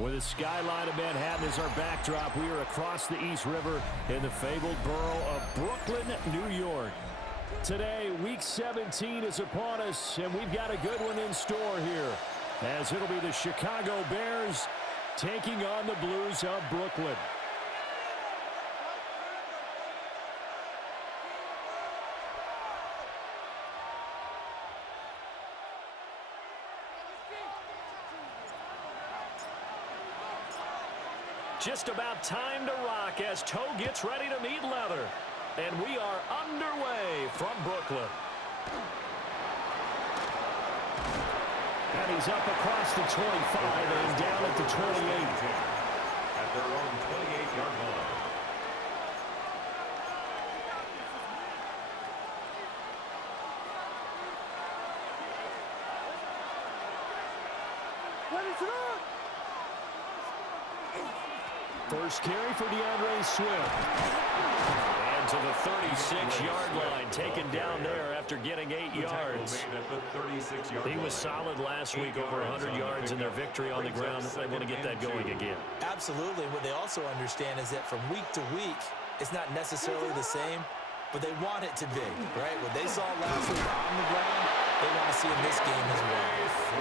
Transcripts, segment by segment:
With the skyline of Manhattan as our backdrop, we are across the East River in the fabled borough of Brooklyn, New York. Today, Week 17 is upon us, and we've got a good one in store here, as it'll be the Chicago Bears taking on the Blues of Brooklyn. Just about time to rock as toe gets ready to meet leather. And we are underway from Brooklyn. And he's up across the 25 and down at the 28. At their own 28-yard line. First carry for DeAndre Swift. And to the 36-yard line, taken down there after getting 8 yards. He was solid last week, over 100 yards in their victory on the ground. They want to get that going again. Absolutely. What they also understand is that from week to week, it's not necessarily the same, but they want it to be, right? What they saw last week on the ground, they want to see in this game as well.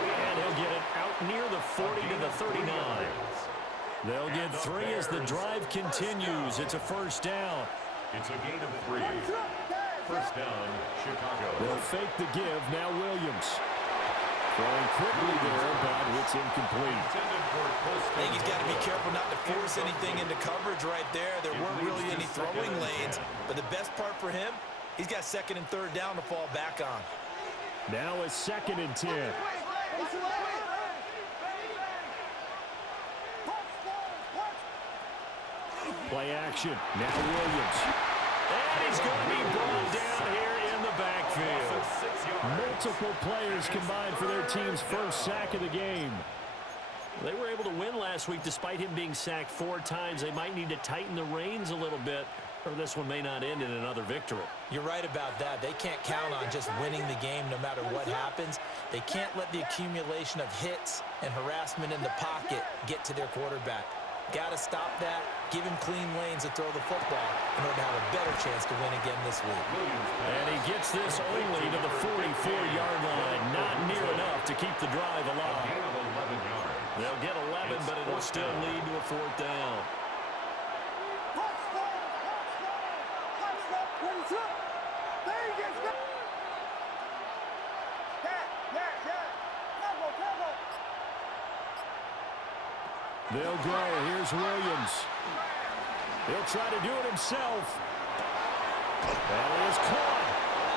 And he'll get it out near the 40 to the 39. They'll get 3 as the drive continues. It's a first down. It's a gain of 3. First down, Chicago. They'll fake the give. Now Williams. Throwing quickly there, but it's incomplete. I think he's got to be careful not to force anything into coverage right there. There weren't really any throwing lanes, but the best part for him, he's got second and third down to fall back on. Now a 2nd and 10. Play action. Now Williams. And he's going to be brought down here in the backfield. Multiple players combined for their team's first sack of the game. They were able to win last week despite him being sacked 4 times. They might need to tighten the reins a little bit, or this one may not end in another victory. You're right about that. They can't count on just winning the game no matter what happens. They can't let the accumulation of hits and harassment in the pocket get to their quarterback. Got to stop that, give him clean lanes to throw the football in order to have a better chance to win again this week. And he gets this only to the 44-yard line. Not near enough to keep the drive alive. They'll get 11, but it'll still lead to a 4th down. They'll go. Here's Williams. He'll try to do it himself. And he is caught.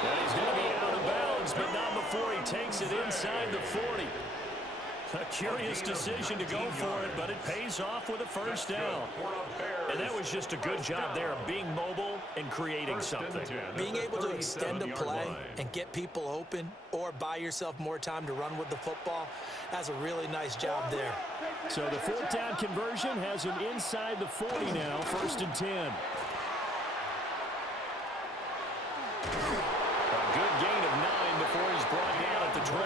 And he's going to be out of bounds, but not before he takes it inside the 40. A curious decision to go for it, but it pays off with a first down. And that was just a good job there of being mobile and creating something. Being able to extend a play and get people open or buy yourself more time to run with the football, that's a really nice job there. So the 4th down conversion has him inside the 40 now, 1st and 10. A good gain of 9 before he's brought down at the 28.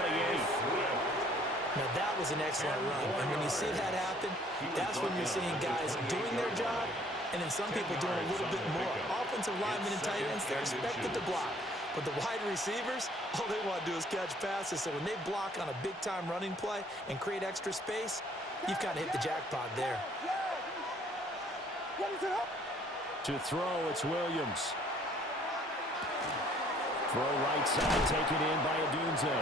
Now, that was an excellent run. And when you see that happen, that's when you're seeing guys doing their job and then some people doing a little bit more. Offensive linemen and tight ends, they're expected to block. But the wide receivers, all they want to do is catch passes. So when they block on a big-time running play and create extra space, you've kind of hit the jackpot there. To throw, it's Williams. Throw right side, taken in by Adunze.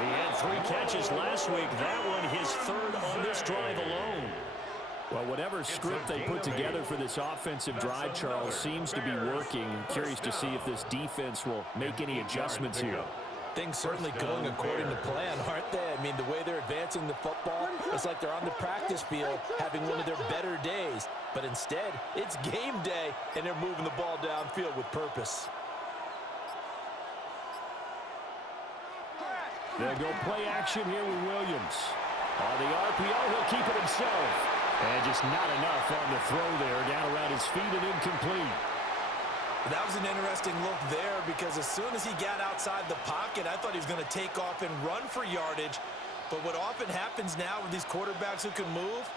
He had 3 catches last week. That one his 3rd on this drive alone. Well, whatever script they put together for this offensive drive, Charles, seems to be working. Curious to see if this defense will make any adjustments here. Things certainly going according to plan, aren't they? I mean, the way they're advancing the football, it's like they're on the practice field having one of their better days. But instead, it's game day, and they're moving the ball downfield with purpose. They'll go play action here with Williams. On the RPO, he'll keep it himself. And just not enough on the throw there. Down around his feet and incomplete. That was an interesting look there because as soon as he got outside the pocket, I thought he was going to take off and run for yardage. But what often happens now with these quarterbacks who can move,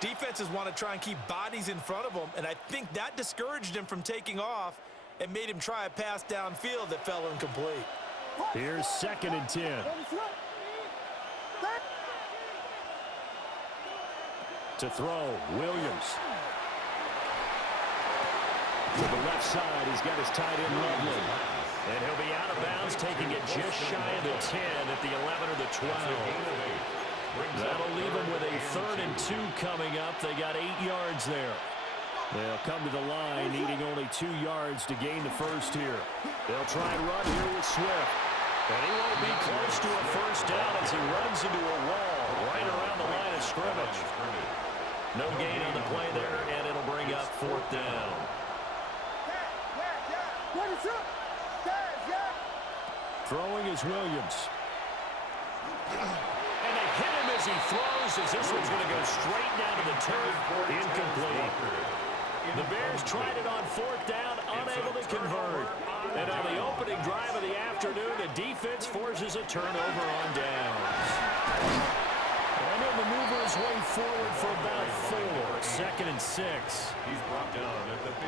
defenses want to try and keep bodies in front of them, and I think that discouraged him from taking off and made him try a pass downfield that fell incomplete. Here's 2nd and 10. To throw, Williams. To the left side, he's got his tight end, Lovely. And he'll be out of bounds, taking it just shy of the 10 at the 11 or the 12. That'll leave them with a 3rd and 2 coming up. They got 8 yards there. They'll come to the line, needing only 2 yards to gain the first here. They'll try and run here with Swift. And he won't be close to a first down as he runs into a wall right around the line of scrimmage. No gain on the play there, and it'll bring up 4th down. Throwing is Williams. And they hit him as he throws, as this one's going to go straight down to the turf. Incomplete. The Bears tried it on 4th down, unable to convert. And on the opening drive of the afternoon, the defense forces a turnover on downs. And he'll maneuver his way forward for about 4. 2nd and 6.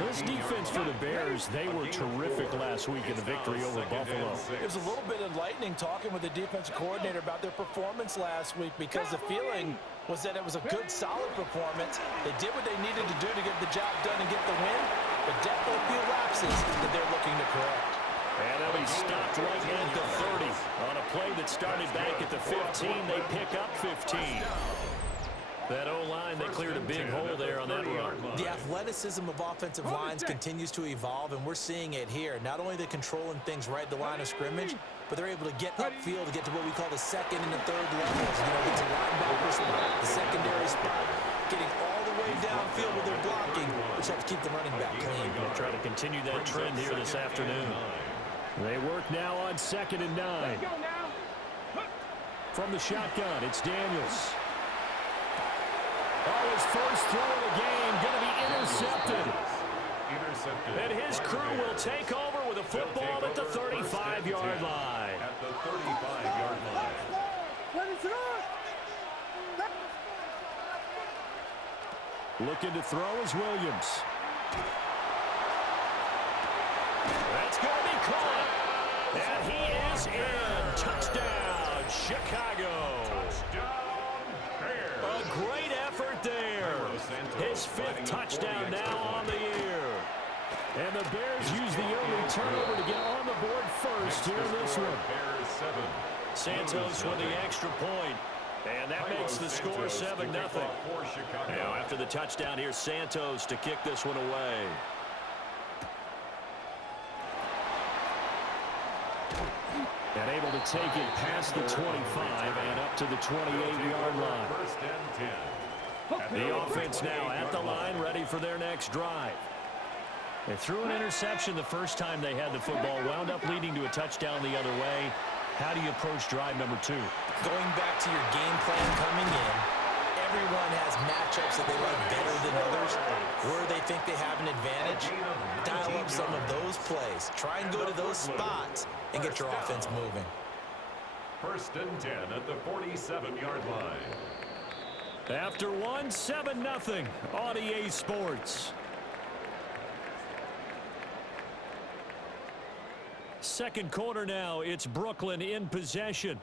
This defense for the Bears, they were terrific last week in the victory over Buffalo. It was a little bit enlightening talking with the defensive coordinator about their performance last week, because the feeling was that it was a good, solid performance. They did what they needed to do to get the job done and get the win, but definitely a few lapses that they're looking to correct. And they'll be stopped right at the 30. On a play that started back at the 15, they pick up 15. That O-line, they cleared a big hole there on that run. The athleticism of offensive lines continues to evolve, and we're seeing it here. Not only are they controlling things right at the line of scrimmage, but they're able to get upfield to get to what we call the 2nd and the 3rd levels. You know, get to linebacker spot, the secondary spot, getting all the way downfield with their blocking, which helps keep the running back clean. They'll try to continue that trend here this afternoon. They work now on 2nd and 9. From the shotgun, it's Daniels. Oh, his first throw of the game going to be intercepted. And his crew will take over with a football at the 35-yard line. At the 35-yard line. Looking to throw is Williams. That's going to be caught. And he is in. Touchdown, Chicago. A great effort there. His 5th touchdown now on the year. And the Bears use the early turnover to get on the board first here in this one. Santos with the extra point. And that makes the score 7-0. Now after the touchdown, here's Santos to kick this one away. And able to take it past the 25 and up to the 28-yard line. The offense now at the line, ready for their next drive. They threw an interception the first time they had the football, wound up leading to a touchdown the other way. How do you approach drive number 2? Going back to your game plan coming in, everyone has matchups that they like better than others. Where they think they have an advantage, dial up some of those plays. Try and go to those spots and get your offense moving. 1st and 10 at the 47-yard line. After one, 7-0 on EA Sports. Second quarter now, it's Brooklyn in possession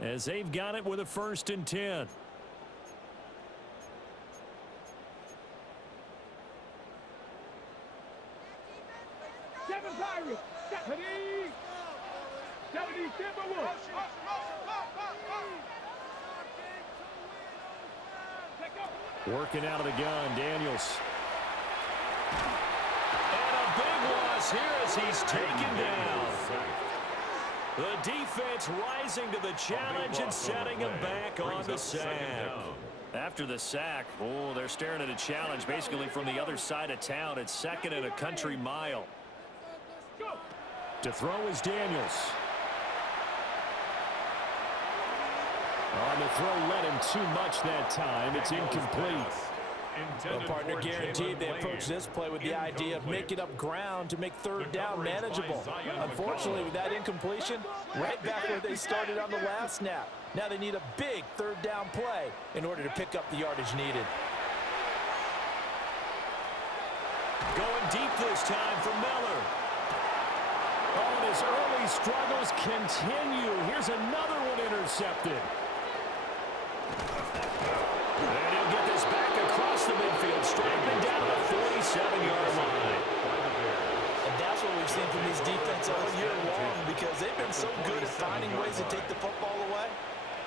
as they've got it with a 1st and 10. Working out of the gun, Daniels. And a big loss here as he's taken down. The defense rising to the challenge and setting him back on the sack. After the sack, oh, they're staring at a challenge basically from the other side of town. It's 2nd and a country mile. To throw is Daniels. On the throw, let him too much that time. It's incomplete. intended Partner for guaranteed they Jalen approach this play with the idea of making up ground to make third down manageable. Unfortunately, with that incompletion, right back where they started on the last snap. Now they need a big third down play in order to pick up the yardage needed. Going deep this time for Miller. Oh, and his early struggles continue. Here's another one intercepted. And he'll get this back across the midfield, striking down the 47-yard line. And that's what we've seen from these defenses all year long, because they've been so good at finding ways to take the football away.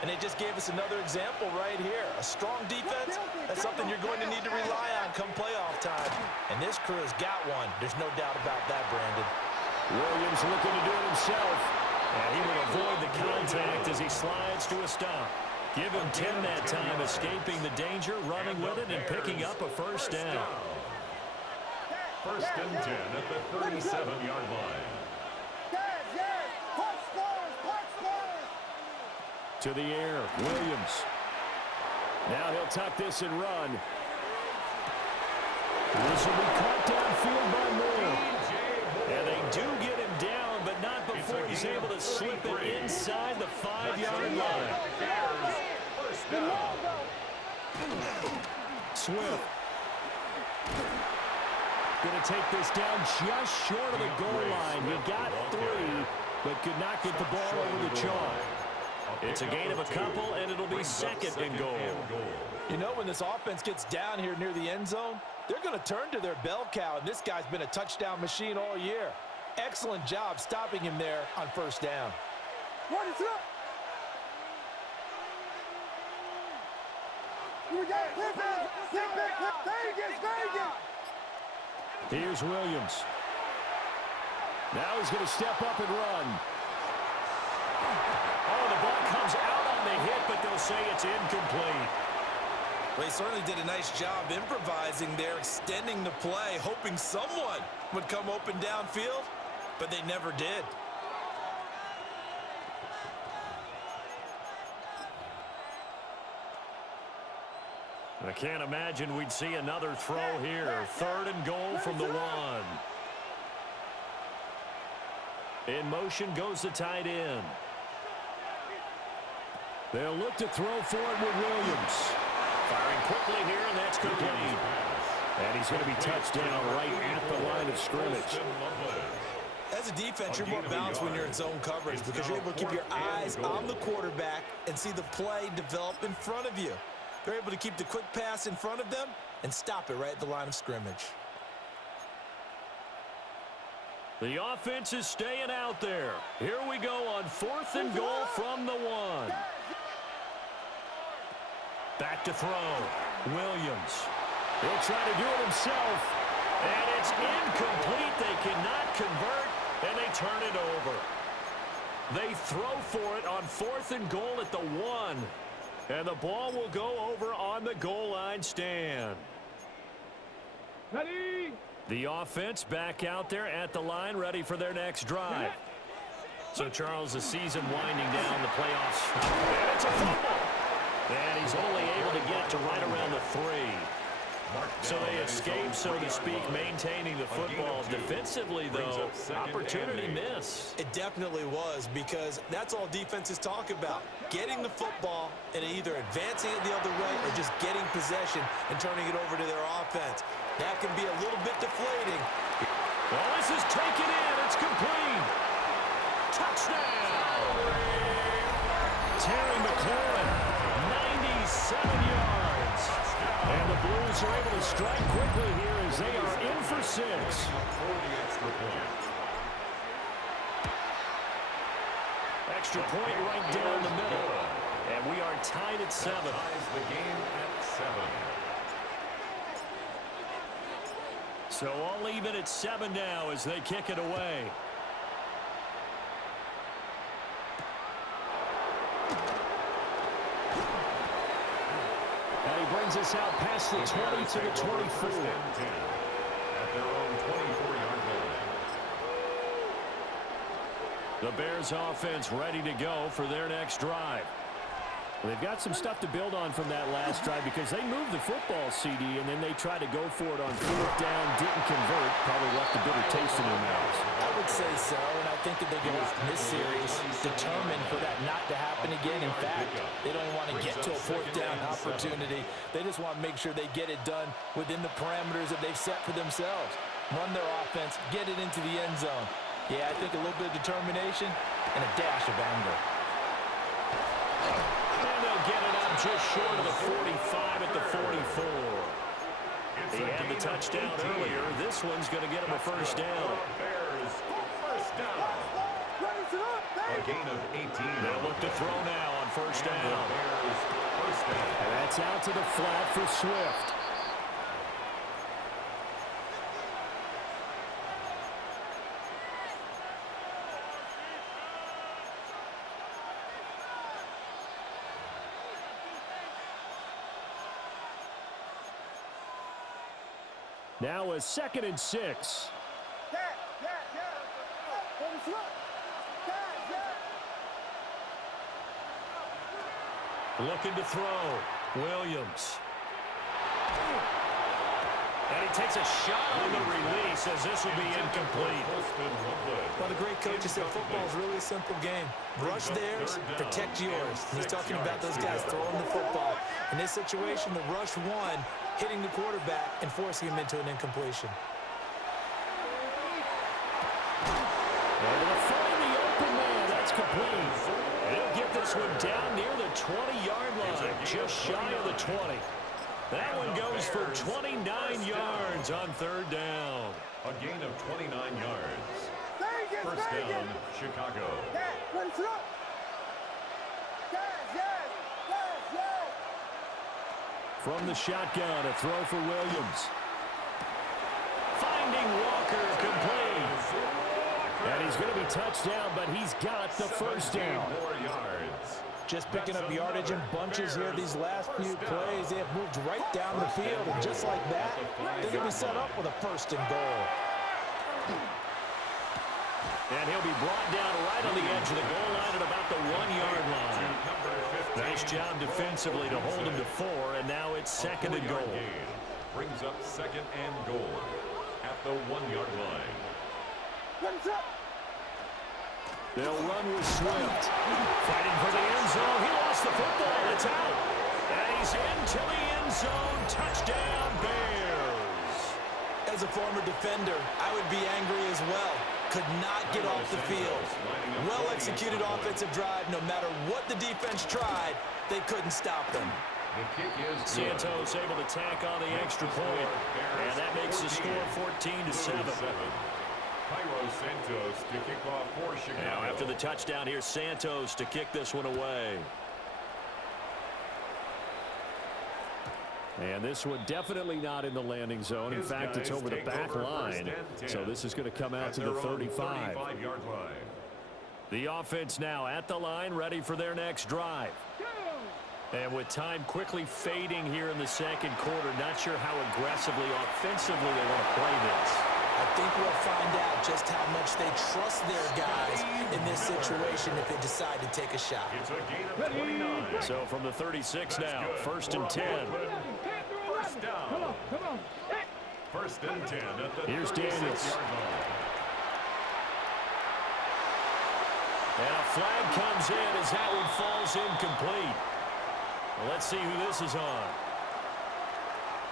And they just gave us another example right here. A strong defense, that's something you're going to need to rely on come playoff time. And this crew has got one. There's no doubt about that, Brandon. Williams looking to do it himself. And he will avoid the contact as he slides to a stop. Give him 10 that time, escaping the danger, running with it, and picking up a first down. First and 10 at the 37-yard line. To the air, Williams. Now he'll tuck this and run. This will be caught downfield by Moore. And they do get him down, but not before he's able to slip it inside the 5-yard line. Swift. Going to take this down just short of the goal line. He got 3, but could not get the ball over the chalk. It's a gain of a couple, and it'll be second and goal. You know, when this offense gets down here near the end zone, they're going to turn to their bell cow, and this guy's been a touchdown machine all year. Excellent job stopping him there on first down. What is up? Here's Williams. Now he's going to step up and run. Oh, the ball comes out on the hit, but they'll say it's incomplete. Well, he certainly did a nice job improvising there, extending the play, hoping someone would come open downfield, but they never did. I can't imagine we'd see another throw here. Third and goal from the 1. In motion goes the tight end. They'll look to throw for it with Williams. Firing quickly here, and that's complete. And he's going to be touched down right at the line of scrimmage. As a defense, you're more balanced when you're in zone coverage because you're able to keep your eyes on the quarterback and see the play develop in front of you. They're able to keep the quick pass in front of them and stop it right at the line of scrimmage. The offense is staying out there. Here we go on 4th and goal from the 1. Back to throw. Williams. He'll try to do it himself. And it's incomplete. They cannot convert, and they turn it over. They throw for it on 4th and goal at the 1. And the ball will go over on the goal line stand. Ready? The offense back out there at the line, ready for their next drive. So, Charles, the season winding down, the playoffs. And it's a fumble. And he's only able to get to right around the 3. So they escape, so to speak, maintaining the football. Defensively, though, opportunity miss. It definitely was, because that's all defenses talk about. Getting the football and either advancing it the other way or just getting possession and turning it over to their offense. That can be a little bit deflating. Well, this is taken in. It's complete. Touchdown. Terry McLaurin, 97 yards. And the Blues are able to strike quickly here as they are in for 6. Extra point right down the middle. And we are tied at 7. Ties the game at 7. So all even at 7 now as they kick it away. And he brings us out past the 20 to the 24. At their own 24-yard line. The Bears offense ready to go for their next drive. Well, they've got some stuff to build on from that last drive because they moved the football, CD, and then they tried to go for it on fourth down, didn't convert, probably left a bitter taste in their mouths. I would say so, and I think that they go out in this series determined for that not to happen again. In fact, they don't even want to get to a fourth down opportunity. They just want to make sure they get it done within the parameters that they've set for themselves. Run their offense, get it into the end zone. Yeah, I think a little bit of determination and a dash of anger. Get it up just short of the 45 at the 44. He had the touchdown earlier. This one's going to get him a first down. Bears first down. A gain of 18. They'll look to throw now on first down. Bears first down. And that's out to the flat for Swift. Now a 2nd and 6. Looking to throw. Williams. And he takes a shot on the release as this will be incomplete. Well, the great coach said football is really a simple game. Rush theirs, protect yours. And he's talking about those guys throwing the football. In this situation, the rush one, hitting the quarterback and forcing him into an incompletion. Able to find the open man. That's complete. And he'll get this one down near the 20-yard line, just shy of the 20. That one goes for 29 yards on 3rd down. A gain of 29 yards. First down, Chicago. From the shotgun, a throw for Williams. Finding Walker, complete. And he's going to be touched down, but he's got the first down. More yards. Just picking up yardage in bunches here these last few plays. They have moved right down the field, and just like that, they're going to be set up with a 1st and goal. And he'll be brought down right on the edge of the goal line at about the 1-yard line. Nice job defensively to hold him to 4, and now it's 2nd and goal. Brings up 2nd and goal at the 1-yard line. They'll run with Swift. Fighting for the end zone. He lost the football. It's out. And he's into the end zone. Touchdown, Bears. As a former defender, I would be angry as well. Could not get off the field. Well-executed offensive drive. No matter what the defense tried, they couldn't stop them. The kick is Santos able to tack on the extra point. And that makes the score 14-7. Cairo Santos to kick off for Chicago. Now after the touchdown, here's Santos to kick this one away. And this one definitely not in the landing zone. In fact, it's over the back line. So this is going to come out to the 35. 35-yard line. The offense now at the line, ready for their next drive. And with time quickly fading here in the 2nd quarter, not sure how aggressively, offensively they want to play this. I think we'll find out just how much they trust their guys in this situation if they decide to take a shot. It's a gain of 29. So from the 36 now, 1st and 10. First down. 1st and 10 at the Here's Daniels. 36-yard line. And a flag comes in as that one falls incomplete. Well, let's see who this is on.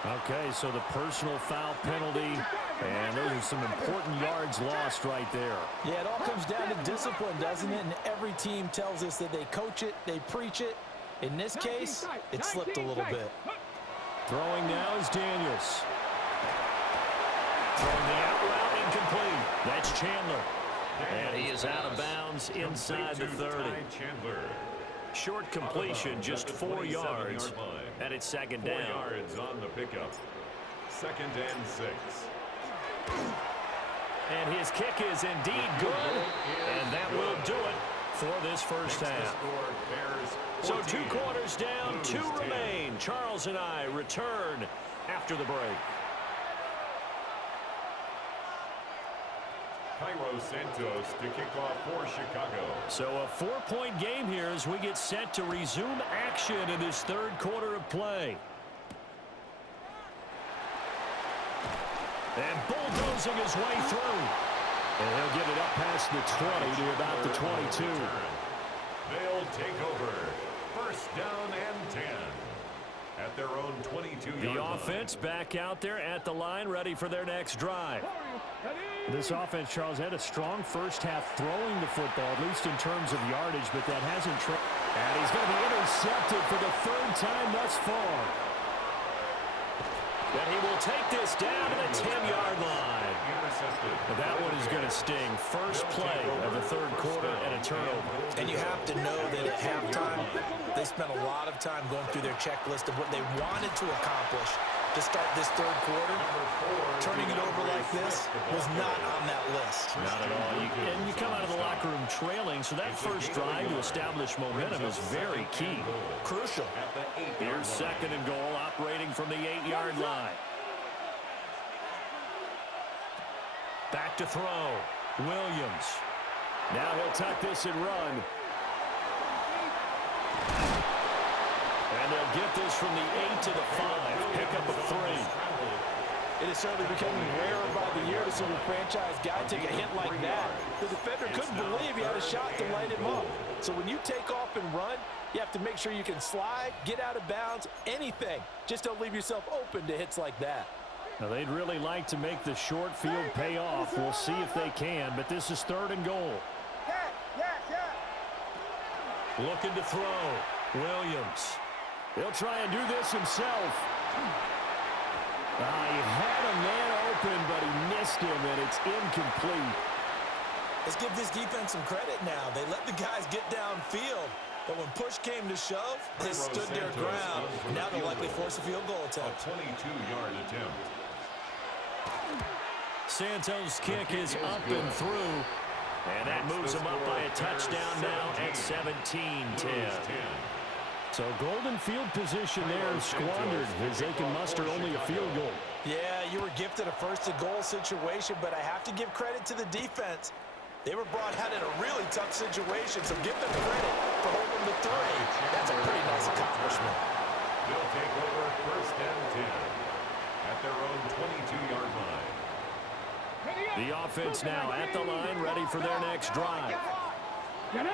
Okay, so the personal foul penalty, and those are some important yards lost right there. Yeah, it all comes down to discipline, doesn't it? And every team tells us that they coach it, they preach it. In this case, it slipped a little bit. Throwing now is Daniels. Throwing the out route, incomplete. That's Chandler. And he is out of bounds inside the 30. Chandler. Short completion, just 4 yards, and it's 2nd down. 4 yards on the pickup. 2nd and 6. And his kick is indeed good, and that will do it for this first half. So 2 quarters down, 2 remain. Charles and I return after the break. Cairo Santos to kick off for Chicago. So a 4-point game here as we get set to resume action in this third quarter of play. And bulldozing his way through. And he'll get it up past the 20 to about the 22. They'll take over. First down and 10. At their own 22-yard line. The offense back out there at the line, ready for their next drive. This offense, Charles, had a strong first half throwing the football, at least in terms of yardage, but that hasn't and he's going to be intercepted for the third time thus far. And he will take this down to the 10-yard line. But that one is going to sting. First play of the third quarter and a turnover. And you have to know that at halftime, they spent a lot of time going through their checklist of what they wanted to accomplish to start this third quarter. Turning it over like this was not on that list. Not at all. And you come out of the locker room trailing, so that first drive to establish momentum is very key. Crucial. Here's second and goal, operating from the 8-yard line. Back to throw. Williams. Now he'll tuck this and run. And they'll get this from the 8 to the 5. Pick up a 3. It is certainly becoming rarer by the year to see a franchise guy take a hit like that. The defender couldn't believe he had a shot to light him up. So when you take off and run, you have to make sure you can slide, get out of bounds, anything. Just don't leave yourself open to hits like that. Now, they'd really like to make the short field pay off. We'll see if they can, but this is third and goal. Looking to throw. Williams. He'll try and do this himself. He had a man open, but he missed him, and it's incomplete. Let's give this defense some credit now. They let the guys get downfield, but when push came to shove, they stood their ground. Now they'll likely force a field goal attempt. A 22-yard attempt. Santos' kick is up and through, and that moves him up by a touchdown now at 17-10. So golden field position there is squandered as they can muster only a field goal. Yeah, you were gifted a first-and-goal situation, but I have to give credit to the defense. They were brought out in a really tough situation, so give them credit for holding the 3. That's a pretty nice accomplishment. They'll take over first and 10 at their own 22-yard line. The offense now at the line, ready for their next drive.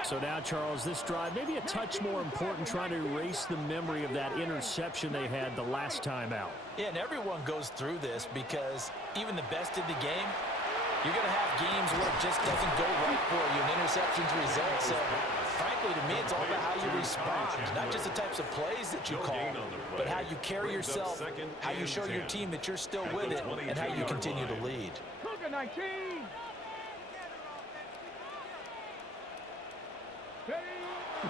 So now, Charles, this drive maybe a touch more important, trying to erase the memory of that interception they had the last time out. Yeah, and everyone goes through this because even the best in the game, you're going to have games where it just doesn't go right for you, and interceptions result. So, frankly, to me, it's all about how you respond, not just the types of plays that you call, but how you carry yourself, how you show your team that you're still with it, and how you continue to lead.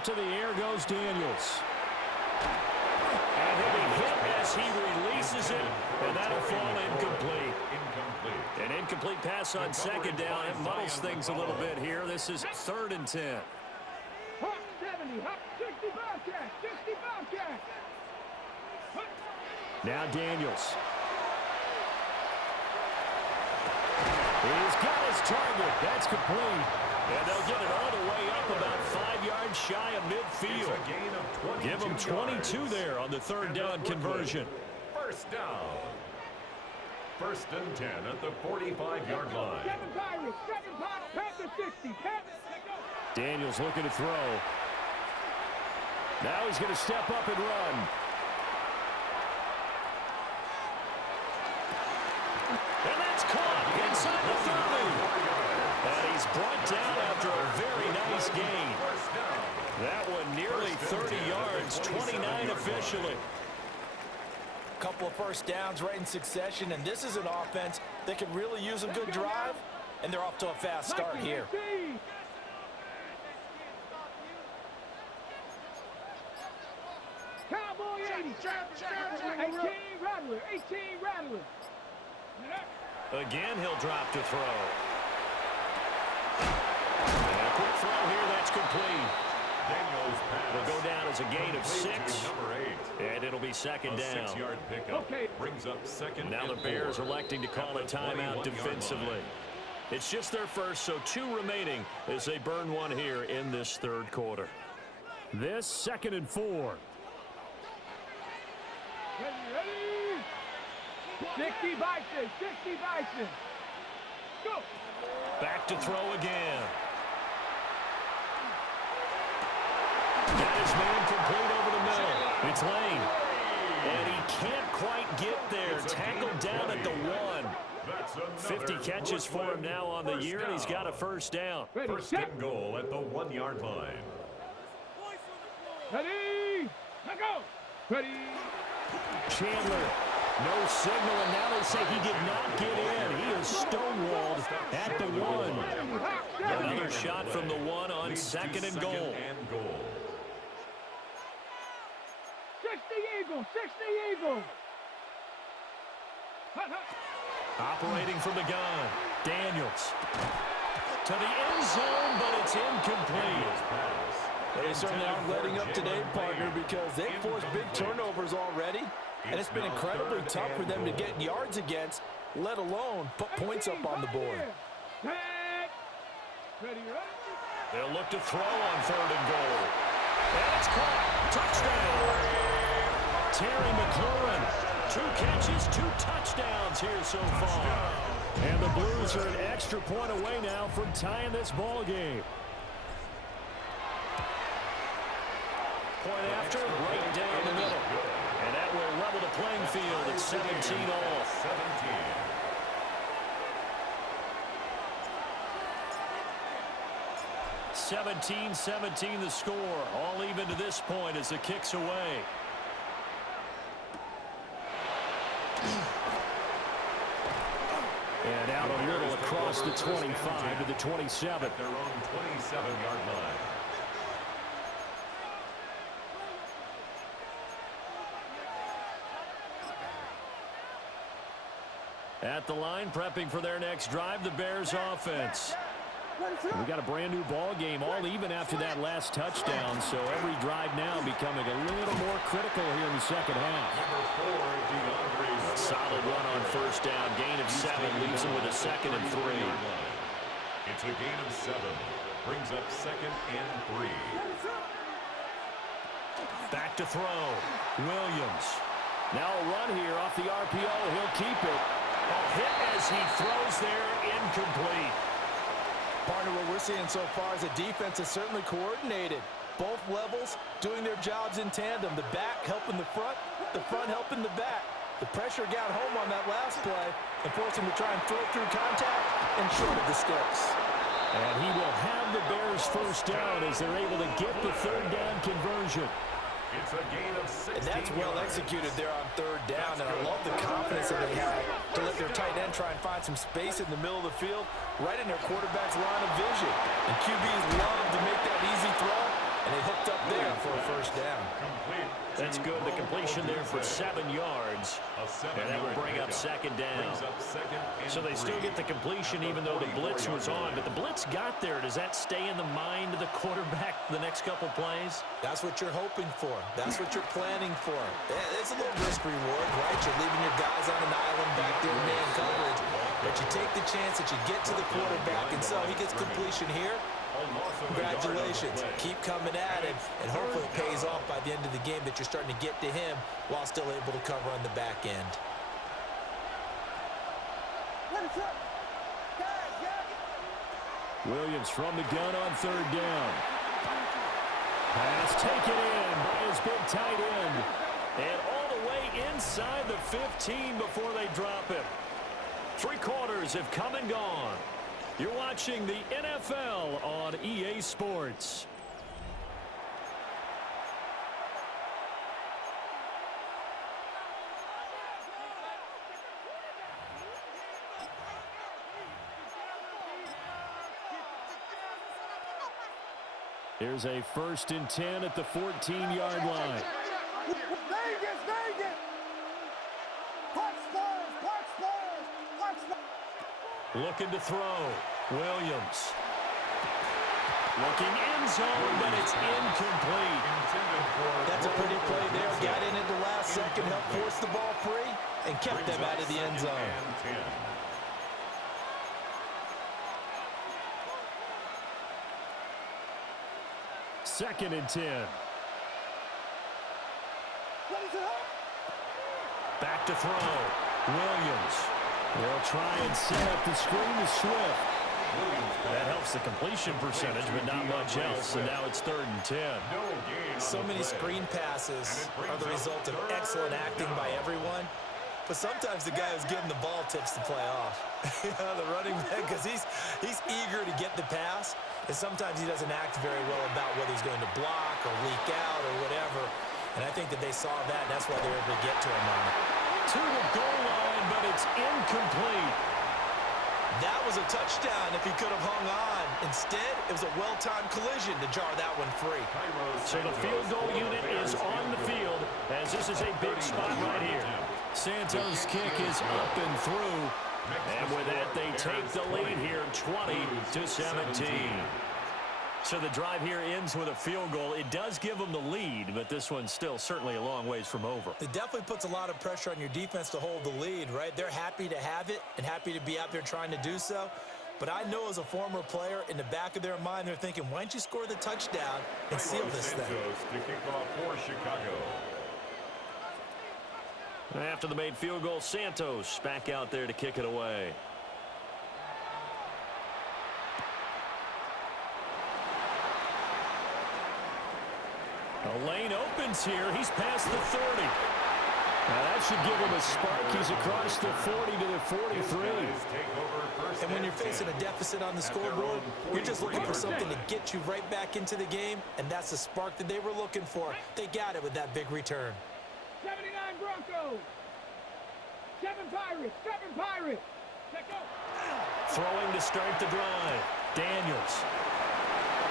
To the air goes Daniels. And he'll be hit as he releases it, and that'll fall incomplete. An incomplete pass on second down. It muddles things a little bit here. This is third and 10. Now Daniels. He's got his target. That's complete. And they'll get it all the way up about 5 yards shy of midfield. Give them 22 there on the third down conversion. First down. First and 10 at the 45-yard line. Daniels looking to throw. Now he's going to step up and run. And that's caught inside the 30. And he's brought down after a very nice gain. That one nearly 30 yards, 29 officially. Couple of first downs right in succession, and this is an offense that could really use a good drive, and they're off to a fast start here. Cowboy 80, 18 Rattler, 18 Rattler. Again, he'll drop to throw. And a quick throw here, that's complete. Daniels pass will go down as a gain of 6. Number 8. And it'll be second down. A 6-yard pickup brings up second. Now the Bears electing to call a timeout defensively. It's just their first, so 2 remaining as they burn one here in this third quarter. This 2nd and 4. Ready. 60 Bison, 60 Bison. Go. Back to throw again. Got his man complete over the middle. It's Lane. And he can't quite get there. Tackled down at the 1. 50 catches for him now on the year, and he's got a first down. First and goal at the 1-yard line. Ready. Let go. Ready. Chandler, no signal, and now they say he did not get in. He is stonewalled at the 1. Another shot from the 1 on 2nd and goal. 60 Eagles, 60 Eagles. Operating from the gun, Daniels. To the end zone, but it's incomplete. They certainly aren't letting up today, partner, because they forced big turnovers already, and it's been incredibly tough for them to get yards against, let alone put points up on the board. Ready. They'll look to throw on 3rd and goal. And it's caught. Touchdown. Terry McLaurin. 2 catches, 2 touchdowns here so far. And the Blues are an extra point away now from tying this ball game. Point after, right down the middle. And that will level the playing field at 17 all. 17-17 the score. All even to this point as the kick's away. And out a little across the 25 to the 27. At their own 27-yard line. At the line, prepping for their next drive, the Bears offense. We got a brand new ball game, all even after that last touchdown, so every drive now becoming a little more critical here in the second half. A solid run on first down, gain of 7, leaves them with a 2nd and 3. It's a gain of 7, brings up 2nd and 3. Back to throw, Williams. Now a run here off the RPO, he'll keep it. A hit as he throws there, incomplete. Partner, what we're seeing so far is the defense is certainly coordinated. Both levels doing their jobs in tandem. The back helping the front helping the back. The pressure got home on that last play and forced him to try and throw through contact and short of the sticks. And he will have the Bears first down as they're able to get the 3rd down conversion. It's a gain of 16 and that's well executed there on 3rd down, and I love the confidence that they had to let their tight end try and find some space in the middle of the field, right in their quarterback's line of vision. And QBs love to make that easy throw, and they hooked up there for a first down. That's good. The completion there for 7 yards. And that will bring up 2nd down. So they still get the completion even though the blitz was on. But the blitz got there. Does that stay in the mind of the quarterback the next couple plays? That's what you're hoping for. That's what you're planning for. It's a little risk reward, right? You're leaving your guys on an island back there in man coverage. But you take the chance that you get to the quarterback, and so he gets completion here. Congratulations. Keep coming at it, and hopefully it pays off by the end of the game that you're starting to get to him while still able to cover on the back end. Williams from the gun on 3rd down. Pass taken in by his big tight end. And all the way inside the 15 before they drop him. 3 quarters have come and gone. You're watching the NFL on EA Sports. Here's a 1st and 10 at the 14-yard line. Looking to throw. Williams. Looking end zone, but it's incomplete. That's a pretty play there. Got in at the last second, helped force the ball free, and kept them out of the end zone. 2nd and 10. Back to throw. Williams. They'll try and set up the screen to Swift. That helps the completion percentage, but not much else, and now it's 3rd and 10. So many screen passes are the result of excellent acting by everyone, but sometimes the guy who's getting the ball tips the play off. The running back, because he's eager to get the pass, and sometimes he doesn't act very well about whether he's going to block or leak out or whatever, and I think that they saw that, and that's why they were able to get to him on it. To the goal line, but it's incomplete. That was a touchdown if he could have hung on. Instead, it was a well-timed collision to jar that one free. So the field goal unit is on the field as this is a big spot right here. Santos' kick is up and through. And with that, they take the lead here, 20-17. So the drive here ends with a field goal. It does give them the lead, but this one's still certainly a long ways from over. It definitely puts a lot of pressure on your defense to hold the lead, right? They're happy to have it and happy to be out there trying to do so. But I know as a former player, in the back of their mind, they're thinking, why don't you score the touchdown and seal this thing? To kick off for Chicago. After the made field goal, Santos back out there to kick it away. The lane opens here. He's past the 30. Now that should give him a spark. He's across the 40 to the 43. And when you're facing a deficit on the scoreboard, you're just looking for something to get you right back into the game, and that's the spark that they were looking for. They got it with that big return. 79 Broncos. 7 Pirates. 7 Pirates. Let's go. Throwing to start the drive. Daniels.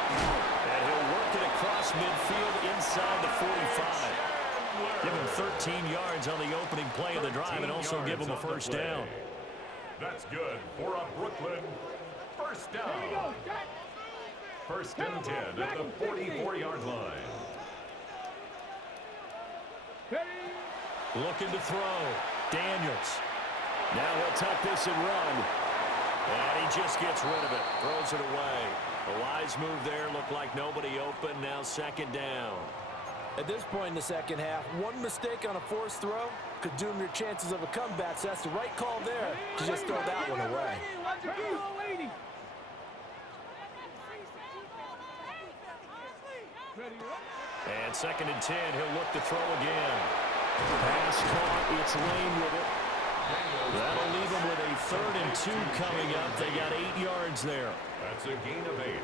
And he'll work it across midfield inside the 45. Give him 13 yards on the opening play of the drive and also give him a first down. That's good for a Brooklyn first down. Here we go. Jack. 1st and 10 at the 44-yard line. Ready. Looking to throw. Daniels. Now he'll tuck this and run. And he just gets rid of it. Throws it away. A wise move there. Looked like nobody open. Now 2nd down. At this point in the second half, one mistake on a forced throw could doom your chances of a comeback, so that's the right call there to just throw that one away. And 2nd and 10, he'll look to throw again. Pass caught, it's Lane with it. That'll leave them with a 3rd and 2 coming up. They got 8 yards there. That's a gain of 8.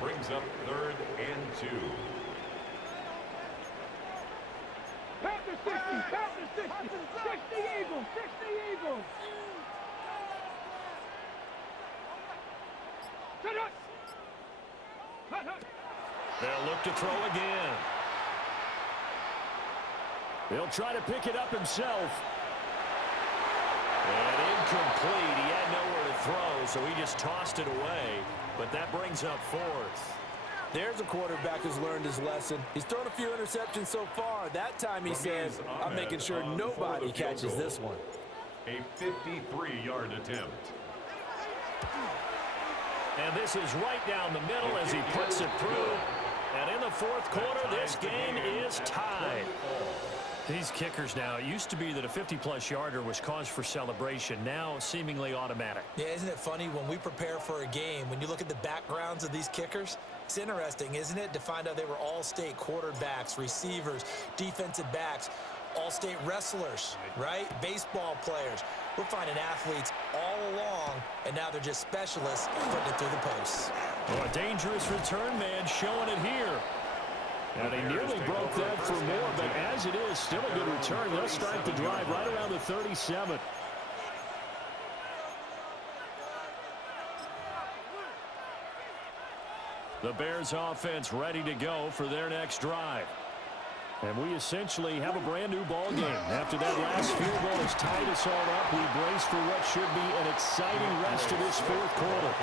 Brings up 3rd and 2. Panther 60, Panther 60, 60 Eagles, 60 Eagles. They'll look to throw again. He'll try to pick it up himself. And incomplete. He had nowhere to throw, so he just tossed it away. But that brings up 4th. There's a quarterback who's learned his lesson. He's thrown a few interceptions so far. That time he said, I'm making sure nobody catches this one. A 53-yard attempt. And this is right down the middle as he puts it through. And in the 4th quarter, this game is tied. These kickers now, it used to be that a 50-plus yarder was cause for celebration. Now seemingly automatic. Yeah, isn't it funny when we prepare for a game, when you look at the backgrounds of these kickers, it's interesting, isn't it, to find out they were all-state quarterbacks, receivers, defensive backs, all-state wrestlers, right? Baseball players. We're finding athletes all along, and now they're just specialists putting it through the posts. Oh, a dangerous return man showing it here. And he nearly broke that for more, but as it is, still a good return. They'll start the drive right around the 37. The Bears offense ready to go for their next drive. And we essentially have a brand-new ball game. After that last field goal has tied us all up, we brace for what should be an exciting rest of this 4th quarter.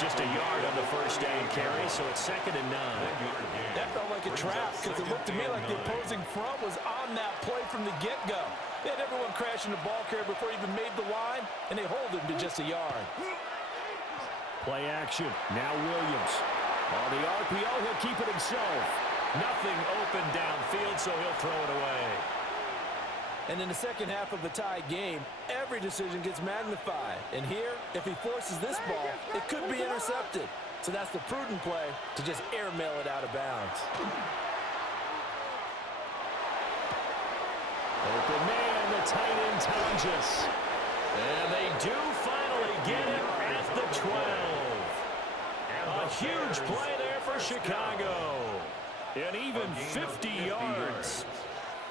Just a yard on the first down carry, so it's 2nd and 9. That felt like a trap because it looked to me like the opposing front was on that play from the get-go. They had everyone crashing the ball carrier before he even made the line, and they hold him to just a yard. Play action. Now Williams. On the arc We know he'll keep it himself. Nothing open downfield, so he'll throw it away. And in the second half of the tie game, every decision gets magnified. And here, if he forces this ball, it could be intercepted. So that's the prudent play to just airmail it out of bounds. Open man, the tight end Tonjes. And they do finally get him at the 12. A huge play there for Chicago. And even 50 yards.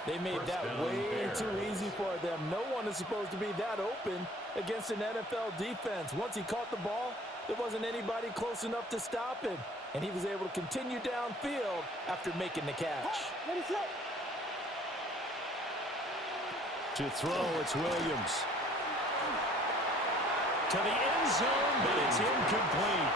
They made that way too easy for them. No one is supposed to be that open against an NFL defense. Once he caught the ball, there wasn't anybody close enough to stop him. And he was able to continue downfield after making the catch. To throw, it's Williams. To the end zone, but it's incomplete.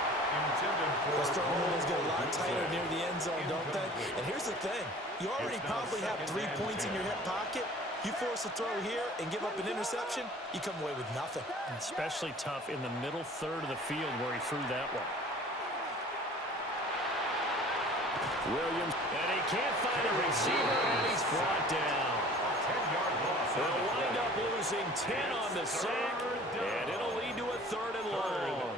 Those throwing windows get a lot tighter near the end zone, don't they? And here's the thing. You already probably have 3 points in your hip pocket. You force a throw here and give up an interception, you come away with nothing. Especially tough in the middle third of the field where he threw that one. Williams, and he can't find a receiver, and he's brought down. They'll wind up losing 10 on the sack, and it'll lead to a 3rd and long.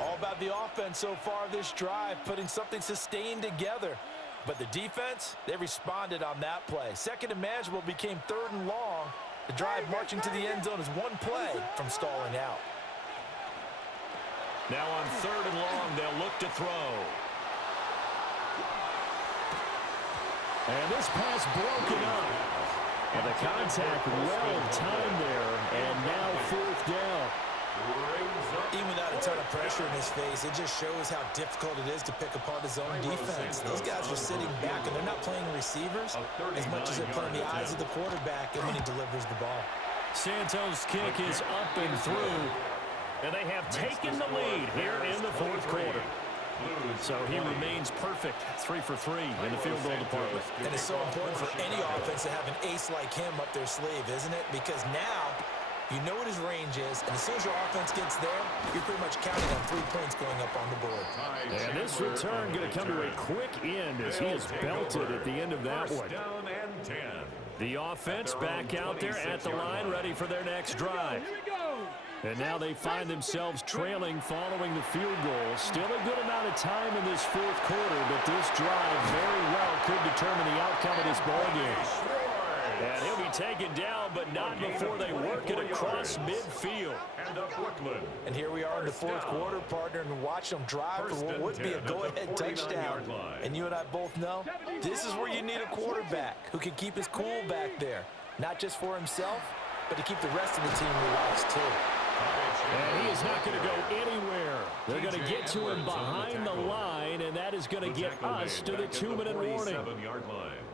All about the offense so far this drive, putting something sustained together. But the defense, they responded on that play. Second and manageable became 3rd and long. The drive marching to the end zone is one play from stalling out. Now on 3rd and long, they'll look to throw. And this pass broken up. And the contact well timed there, and now 4th down. Even without a ton of pressure in his face, it just shows how difficult it is to pick apart his own defense. Those guys are sitting back, and they're not playing receivers as much as they're playing the eyes of the quarterback and when he delivers the ball. Santos' kick is up and through, and they have taken the lead here in the 4th quarter. So he remains perfect, 3 for 3 in the field goal department. And it's so important for any offense to have an ace like him up their sleeve, isn't it? Because now you know what his range is, and as soon as your offense gets there, you're pretty much counting on 3 points going up on the board. And this return going to come to a quick end as he is belted at the end of that one. The offense back out there at the line, ready for their next drive. And now they find themselves trailing following the field goal. Still a good amount of time in this 4th quarter, but this drive very well could determine the outcome of this ballgame. And he'll be taken down, but not before they work it across midfield. And here we are in the 4th quarter, partner, and watch them drive for what would be a go-ahead touchdown. And you and I both know this is where you need a quarterback who can keep his cool back there, not just for himself, but to keep the rest of the team relaxed too. And he is not going to go anywhere. They're going to get to him behind the line, and that is going to get us to the 2-minute warning.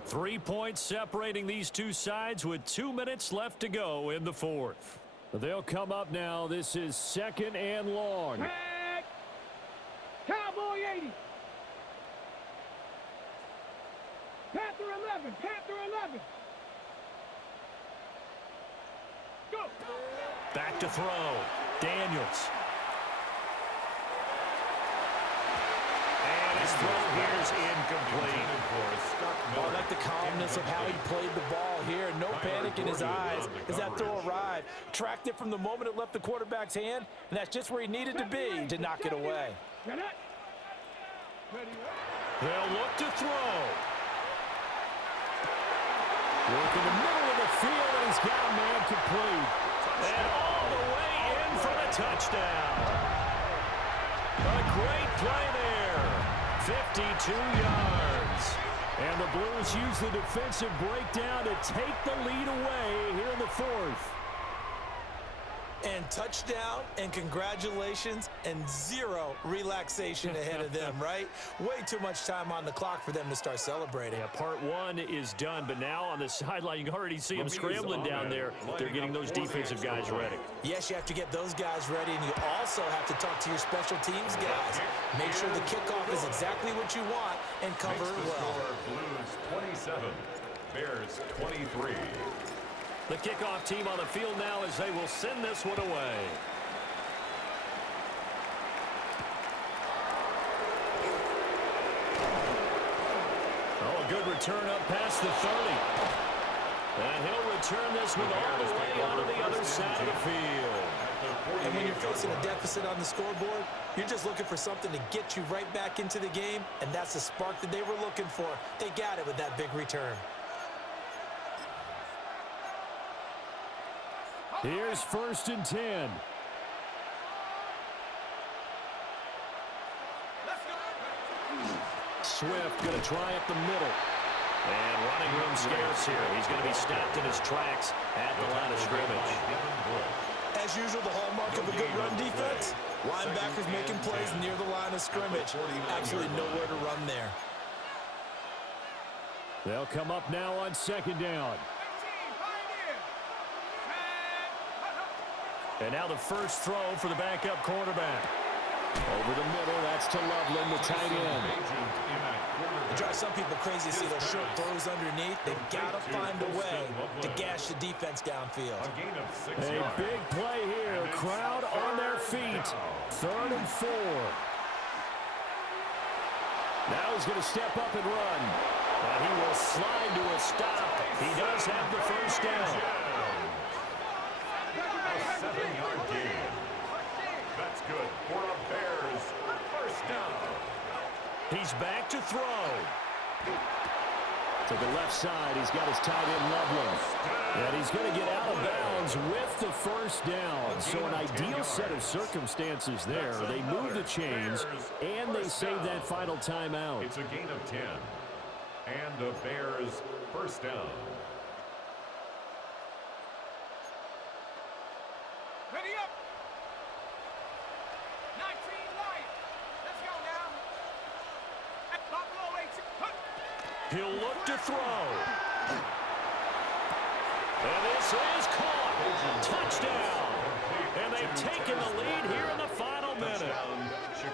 3 points separating these two sides with 2 minutes left to go in the 4th. They'll come up now. This is 2nd and long. Back. Cowboy 80. Panther 11. Panther 11. Go. Back to throw. Daniels. And his throw here is incomplete. I like the calmness of how he played the ball here. No panic in his eyes as that throw arrived. Tracked it from the moment it left the quarterback's hand, and that's just where he needed to be to knock it away. They'll look to throw. Work in the middle of the field, and he's got a man complete. And all the way in for the touchdown. A great play there. 52 yards. And the Blues use the defensive breakdown to take the lead away here in the 4th. And touchdown, and congratulations, and zero relaxation ahead of them, right? Way too much time on the clock for them to start celebrating. Yeah, part 1 is done, but now on the sideline, you can already see them scrambling down there. They're getting those defensive guys ready. Yes, you have to get those guys ready, and you also have to talk to your special teams guys. Make sure the kickoff is exactly what you want and cover it well. Blues 27, Bears 23. The kickoff team on the field now as they will send this one away. good return up past the 30. And he'll return this one all the way onto the other side of the field. And when you're facing a deficit on the scoreboard, you're just looking for something to get you right back into the game, and that's the spark that they were looking for. They got it with that big return. Here's 1st and 10. Swift going to try up the middle. And running room scarce here. He's going to be stopped in his tracks at the line of scrimmage. As usual, the hallmark of a good run defense, linebackers making plays near the line of scrimmage. Absolutely nowhere to run there. They'll come up now on 2nd down. And now the first throw for the backup quarterback. Over the middle, that's to Loveland, the tight end. It drives some people crazy to see those short throws underneath. They've got to find a way to gash the defense downfield. A big play here. Crowd on their feet. 3rd and 4. Now he's going to step up and run. And he will slide to a stop. He does have the first down. A 7-yard gain. That's good for a Bears first down. He's back to throw. To the left side, he's got his tight end Loveland. And he's going to get out of bounds with the first down. So an ideal set of circumstances there. They move the chains, and they save that final timeout. It's a gain of 10. And the Bears first down. Ready up. 19 Lions. Let's go now. Buffalo 18. He'll look to throw. And this is caught. Touchdown. And they've taken the lead here in the final minute.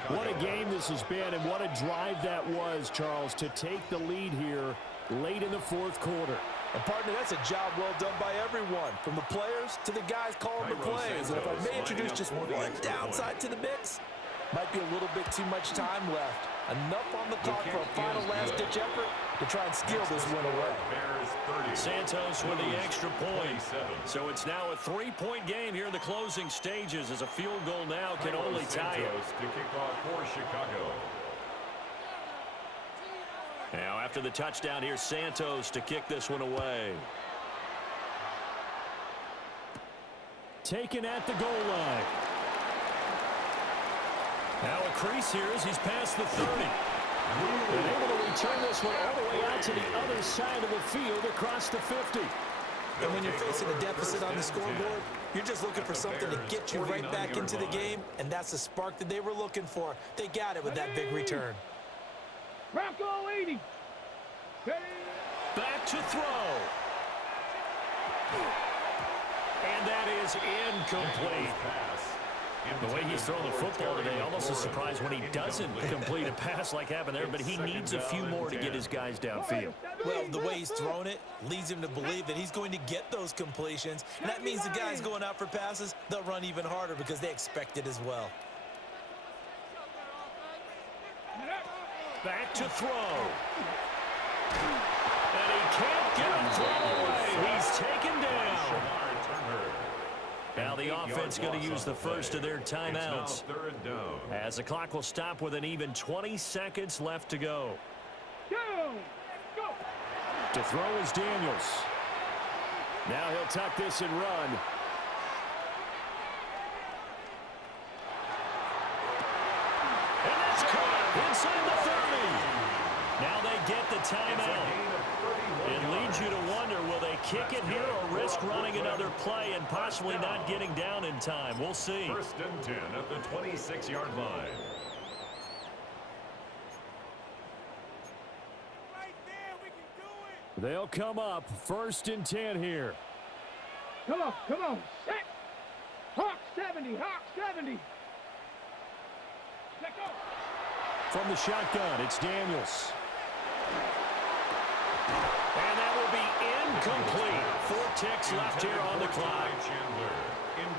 What a game this has been, and what a drive that was, Charles, to take the lead here late in the 4th quarter. And, partner, that's a job well done by everyone, from the players to the guys calling the plays. And if I may introduce just one downside to the mix, might be a little bit too much time left. Enough on the clock for a final last-ditch effort to try and steal this one away. Santos with the extra point. So it's now a 3-point game here in the closing stages, as a field goal now can only tie it. To kick off for Chicago. Now after the touchdown, here's Santos to kick this one away. Taken at the goal line. Now a crease here as he's past the 30. And able to return this one all the way out to the other side of the field across the 50. And when you're facing a deficit on the scoreboard, you're just looking for something to get you right back into the game, and that's the spark that they were looking for. They got it with that big return. Bronco 80. Back to throw. And that is incomplete. The way he's thrown the football today, almost a surprise when he doesn't complete a pass like happened there, but he needs a few more to get his guys downfield. Well, the way he's thrown it leads him to believe that he's going to get those completions, and that means the guys going out for passes, they'll run even harder because they expect it as well. Back to throw. And he can't get him thrown away. He's taken down. Now the offense going to use the first of their timeouts, as the clock will stop with an even 20 seconds left to go. To throw is Daniels. Now he'll tuck this and run. And that's caught inside the 30. Now they get the timeout. It leads you to wonder, will they kick it here or risk running another play and possibly not getting down in time? We'll see. 1st and 10 at the 26-yard line. Right there, we can do it. They'll come up 1st and 10 here. Come on, set. Hawk 70, Hawk 70. Let go. From the shotgun, it's Daniels. And that will be incomplete. 4 ticks left here on the clock.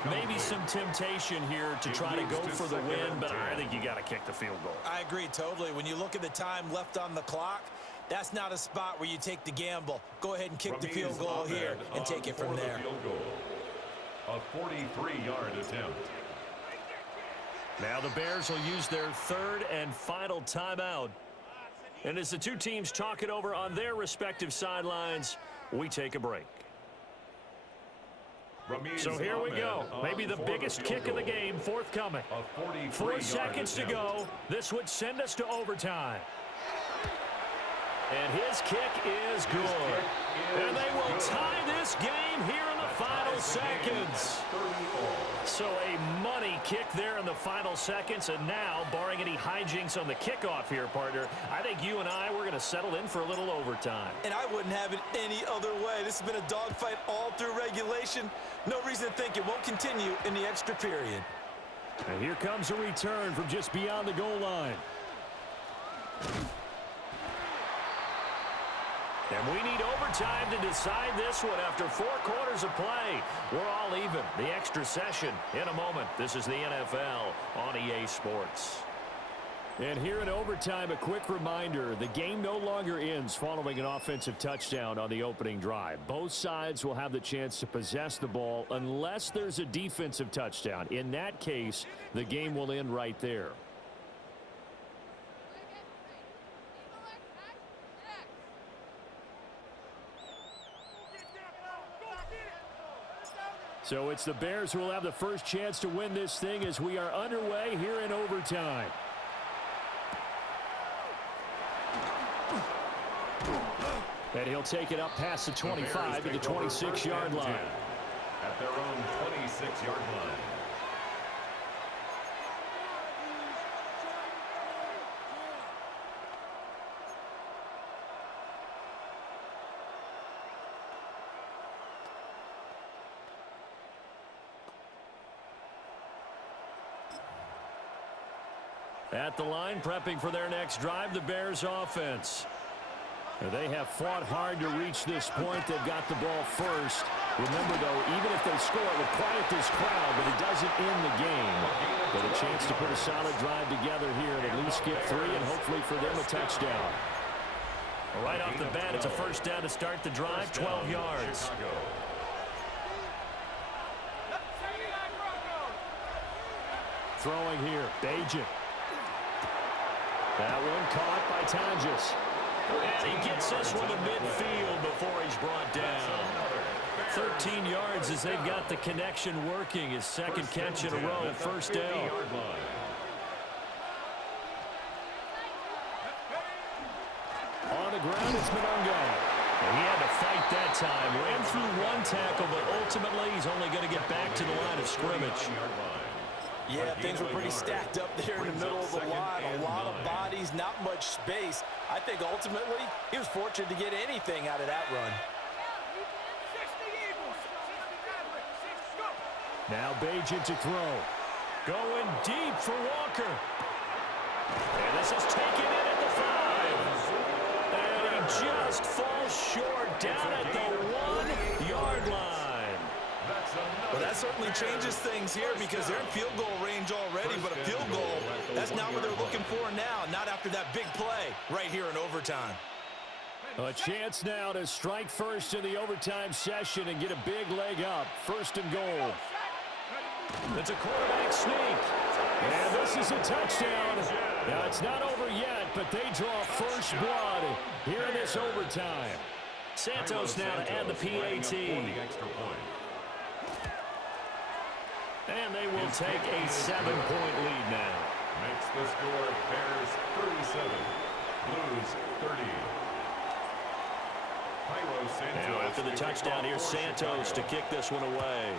Maybe some temptation here to try to go for the win, but I think you got to kick the field goal. I agree totally. When you look at the time left on the clock, That's not a spot where you take the gamble. Go ahead and kick the field goal here and take it from there. A 43-yard attempt. Now the Bears will use their third and final timeout. And as the two teams talk it over on their respective sidelines, we take a break. So here we go. Maybe the biggest kick of the game forthcoming. 4 seconds to go. This would send us to overtime. And his kick is good. And they will tie this game here in the final seconds. So a money kick there in the final seconds. And now, barring any hijinks on the kickoff here, partner, I think you and I, we're going to settle in for a little overtime. And I wouldn't have it any other way. This has been a dogfight all through regulation. No reason to think it won't continue in the extra period. And here comes a return from just beyond the goal line. And we need overtime to decide this one after 4 quarters of play. We're all even. The extra session in a moment. This is the NFL on EA Sports. And here in overtime, a quick reminder, the game no longer ends following an offensive touchdown on the opening drive. Both sides will have the chance to possess the ball unless there's a defensive touchdown. In that case, the game will end right there. So it's the Bears who will have the first chance to win this thing as we are underway here in overtime. And he'll take it up past the 25 to the 26-yard line. At their own 26-yard line. At the line, prepping for their next drive, the Bears offense. They have fought hard to reach this point. They've got the ball first. Remember, though, even if they score, it would quiet this crowd, but it doesn't end the game. But a chance to put a solid drive together here and at least get 3 and hopefully for them a touchdown. Right off the bat, it's a first down to start the drive, 12 yards. Throwing here, Bajan. That one caught by Tonjes. And he gets this one to midfield before he's brought down. 13 yards as they've got the connection working. His second catch in a row, first down. On the ground, it's Mononga. He had to fight that time. Ran through one tackle, but ultimately he's only going to get back to the line of scrimmage. Yeah, things were pretty stacked up there in the middle of the line. A lot of bodies, not much space. I think ultimately he was fortunate to get anything out of that run. Now Bajan to throw. Going deep for Walker. And this is taken in at the 5. And he just falls short down at the 1-yard line. Well, that certainly changes things here because they're in field goal range already, but a field goal, that's not what they're looking for now, not after that big play right here in overtime. A chance now to strike first in the overtime session and get a big leg up. First and goal. It's a quarterback sneak. And this is a touchdown. Now, it's not over yet, but they draw first blood here in this overtime. Santos now to add the PAT. And they will take a 7-point lead now. Makes the score Bears 37, Blues 30. Now after the touchdown, here's Santos to kick this one away.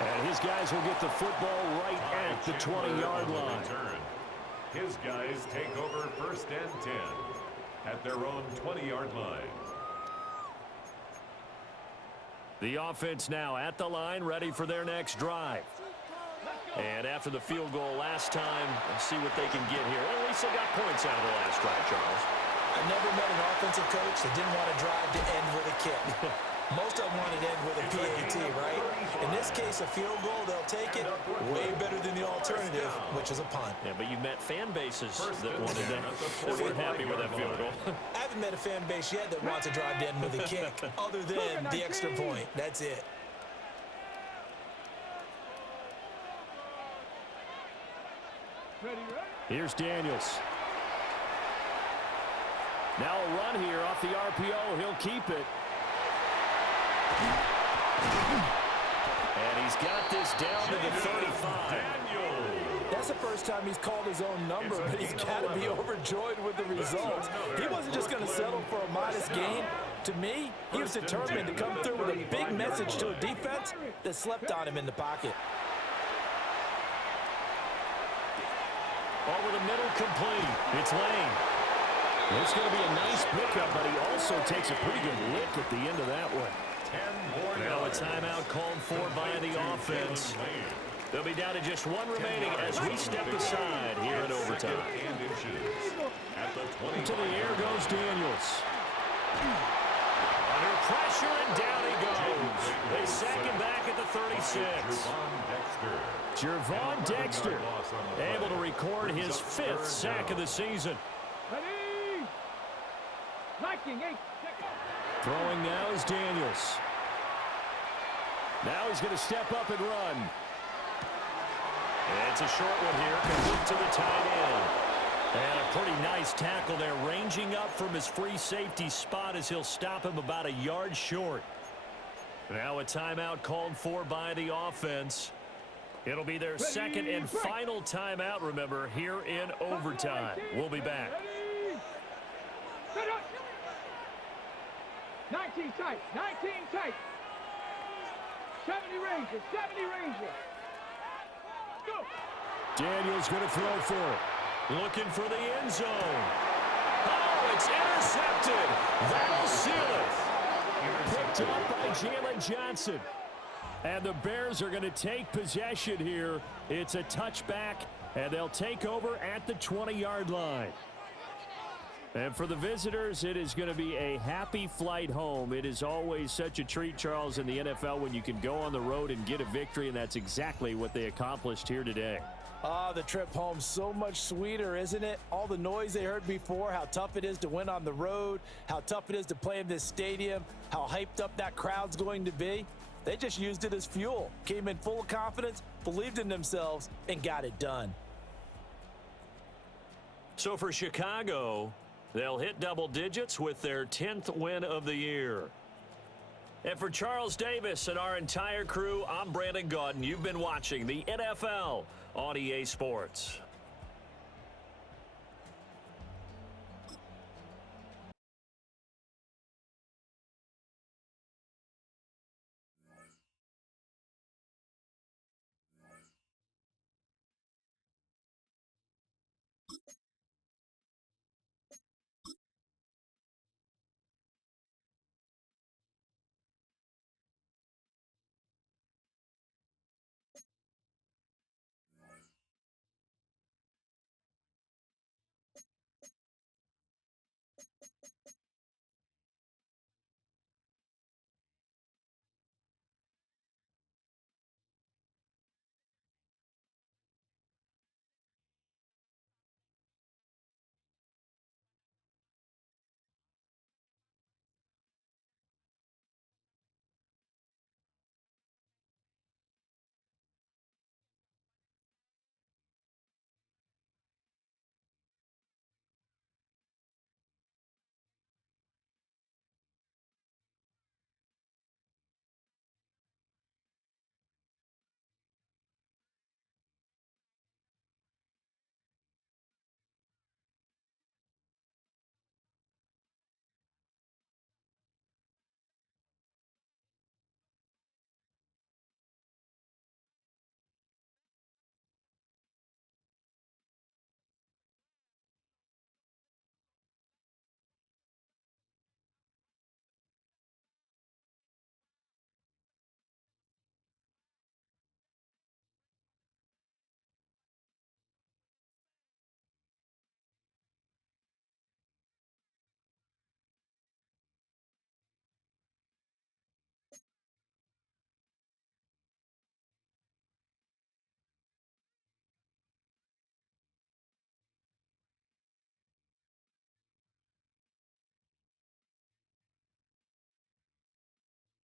And his guys will get the football right at the 20-yard line. His guys take over first and 10 at their own 20-yard line. The offense now at the line, ready for their next drive. And after the field goal last time, let's see what they can get here. Well, at least they got points out of the last drive, Charles. I've never met an offensive coach that didn't want to drive to end with a kick. Most of them wanted to end with a PAT, right? In this Best case, a field goal, they'll take it. Way better than the alternative, which is a punt. Yeah, but you met fan bases that wanted that weren't happy with that field goal. I haven't met a fan base yet that wants to drive to end with a kick, other than the extra point. That's it. Here's Daniels. Now a run here off the RPO. He'll keep it. And he's got this down to the 35. That's the first time he's called his own number, but he's got to be overjoyed with the result. He wasn't just going to settle for a modest gain. To me, he was determined to come through with a big message to a defense that slept on him in the pocket. Over the middle, complete. It's Lane. It's going to be a nice pickup, but he also takes a pretty good lick at the end of that one. Now a timeout called for by the offense. They'll be down to just one remaining as we step aside here in overtime. To the air goes Daniels. Under pressure, and down he goes. They sack him back at the 36. Jervon Dexter able to record his 5th sack of the season. Throwing now is Daniels. Now he's going to step up and run. It's a short one here, complete to the tight end. And a pretty nice tackle there, ranging up from his free safety spot as he'll stop him about a yard short. Now a timeout called for by the offense. It'll be their second and final timeout, remember, here in overtime. We'll be back. 19 tight, 19 tight. 70 Ranger, 70 Ranger. Go. Daniels going to throw for it. Looking for the end zone. Oh, it's intercepted. That'll seal it. Picked up by Jalen Johnson. And the Bears are going to take possession here. It's a touchback, and they'll take over at the 20-yard line. And for the visitors, it is going to be a happy flight home. It is always such a treat, Charles, in the NFL when you can go on the road and get a victory, and that's exactly what they accomplished here today. The trip home so much sweeter, isn't it? All the noise they heard before, how tough it is to win on the road, how tough it is to play in this stadium, how hyped up that crowd's going to be. They just used it as fuel, came in full of confidence, believed in themselves, and got it done. So for Chicago, they'll hit double digits with their 10th win of the year. And for Charles Davis and our entire crew, I'm Brandon Gaudin. You've been watching the NFL on EA Sports.